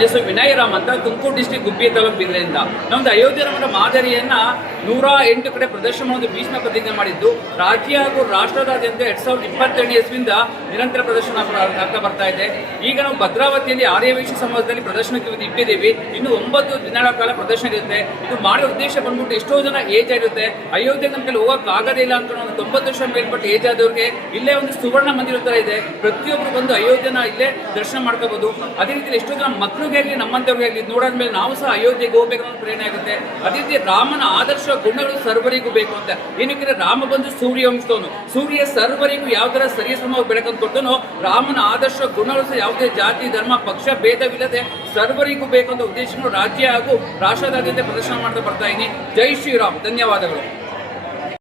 ಹೆಸರು ವಿನಯರಾಮ್ ಅಂತ ತುಮಕೂರು ಡಿಸ್ಟ್ರಿಕ್ಟ್ ಗುಬ್ಬಿ ತಾಲೂಕು ಬಿದ್ರೆಯಿಂದ ನಮ್ದು ಅಯೋಧ್ಯೆ ರಾಮನ ಮಾದರಿಯನ್ನ 108 ಕಡೆ ಪ್ರದರ್ಶನ ಒಂದು ಭೀಷ್ಮ ಪ್ರತಿಜ್ಞೆ ಮಾಡಿದ್ದು ರಾಜ್ಯ ಹಾಗೂ ರಾಷ್ಟ್ರದಾದ್ಯಂತ 2022 ಇಸ್ವಿಯಿಂದ ನಿರಂತರ ಪ್ರದರ್ಶನ ಆಗ್ತಾ ಬರ್ತಾ ಇದೆ. ಈಗ ನಾವು ಭದ್ರಾವತಿಯಲ್ಲಿ ಆರ್ಯವೈಶ್ಯ ಸಮಾಜದಲ್ಲಿ ಪ್ರದರ್ಶನಕ್ಕೆ ಇಟ್ಟಿದ್ದೀವಿ. ಇನ್ನು 9 ದಿನಗಳ ಕಾಲ ಪ್ರದರ್ಶನ ಇರುತ್ತೆ. ಇದು ಮಾಡೋ ಉದ್ದೇಶ ಬಂದ್ಬಿಟ್ಟು ಎಷ್ಟೋ ಜನ ಏಜ್ ಆಗಿರುತ್ತೆ, ಅಯೋಧ್ಯೆ ನಮ್ಮ ಕೈಲಿ ಹೋಗಕ್ಕೆ ಆಗೋದೇ ಇಲ್ಲ ಅನ್ಕೊಂಡು ಒಂದು 90 ವರ್ಷ ಮೇಲ್ಪಟ್ಟು ಏಜ್ ಆದವ್ರಿಗೆ ಇಲ್ಲೇ ಒಂದು ಸುವರ್ಣ ಮಂದಿರ ತರ ಇದೆ. ಪ್ರತಿಯೊಬ್ಬರು ಬಂದು ಅಯೋಧ್ಯೆನ ಇಲ್ಲೇ ದರ್ಶನ ಮಾಡ್ಕೋಬಹುದು. ಅದೇ ರೀತಿ ಎಷ್ಟೋ ಜನ ಮಕ್ಕಳಿಗೆ ಆಗಲಿ ನಮ್ಮಂತವ್ರಿಗೆ ಆಗಲಿ ನೋಡಾದ್ಮೇಲೆ ನಾವು ಸಹ ಅಯೋಧ್ಯೆಗೆ ಹೋಗ್ಬೇಕು ಅನ್ನೋ ಪ್ರೇರಣೆ ಆಗುತ್ತೆ. ಅದೇ ರೀತಿ ರಾಮನ ಆದರ್ಶ ಗುಣಗಳು ಸರ್ವರಿಗೂ ಬೇಕು ಅಂತ. ಏನಕ್ಕೆ ರಾಮ ಬಂದು ಸೂರ್ಯ ವಂಶದವನು, ಸೂರ್ಯ ಸರ್ವರಿಗೂ ಯಾವ ತರ ಸರಿಸಮವಾಗಿ ಬೆಳಕನ್ನು ಕೊಡ್ತಾನೋ ರಾಮನ ಆದರ್ಶ ಗುಣಗಳು ಸಹ ಯಾವುದೇ ಜಾತಿ ಧರ್ಮ ಪಕ್ಷ ಭೇದವಿಲ್ಲದೆ ಸರ್ವರಿಗೂ ಬೇಕು ಅಂತ ಉದ್ದೇಶವನ್ನು ರಾಜ್ಯ ಹಾಗೂ ರಾಷ್ಟ್ರದಾದ್ಯಂತ ಪ್ರದರ್ಶನ ಮಾಡ್ತಾ ಬರ್ತಾ ಇದ್ದೀನಿ. ಜೈ ಶ್ರೀರಾಮ್. ಧನ್ಯವಾದಗಳು.